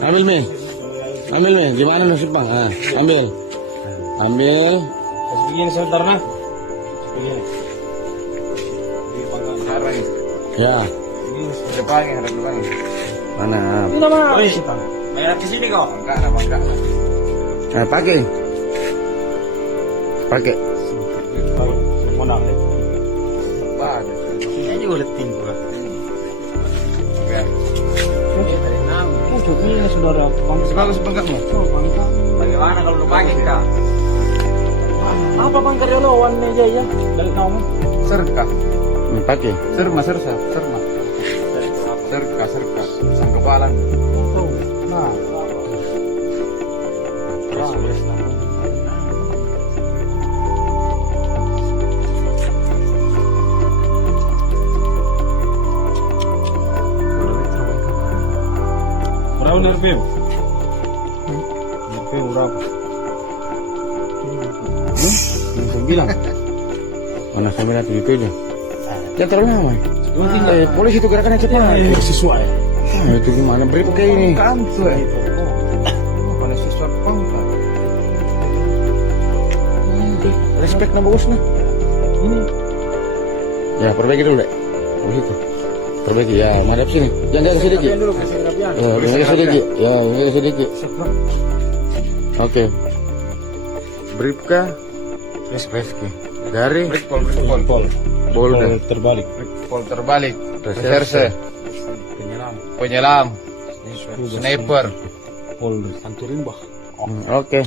Ambil Mi. Ambil Mi. Gimana nasib bang? Ambil. Ambil. Begini sebentar nah. Begini. Di pangkal harang. Ya. Ini depan ya, harang depan. Mana? Ini nama. Oh iya, Bang. Bayar ke sini kok. Enggak. Pakai. Pakai. Mau nak. Pakai. Ini juga leting gua. Oke. Ini saudara. Sebagus pangkatmu. Bagaimana kalau lu pakai kak? Apa bang karyawan aja ya? Dari kamu? Serka. Pakai. Serma. Serka. Sangkebalan. Nah. Berapa RPM? RPM berapa? 9. Mana 977? Ya terlalu lama. Polisi itu gerakannya cepat. Sesuai. Itu gimana? Beri pakai ini. Bukan siswa pangkat. Respect na bagus na. Ini. Ya, perbaiki dulu, Dek. Habis itu. Perbaiki. Ya, madep sini. Jangan sedikit. Jangan sedikit. Ya, jangan sedikit. Oke. Bripka. Reski. Dari Pol. Bolda. Terbalik. Pol terbalik, Reserse. penyelam, sniper. Pol Santurin bah. Oke.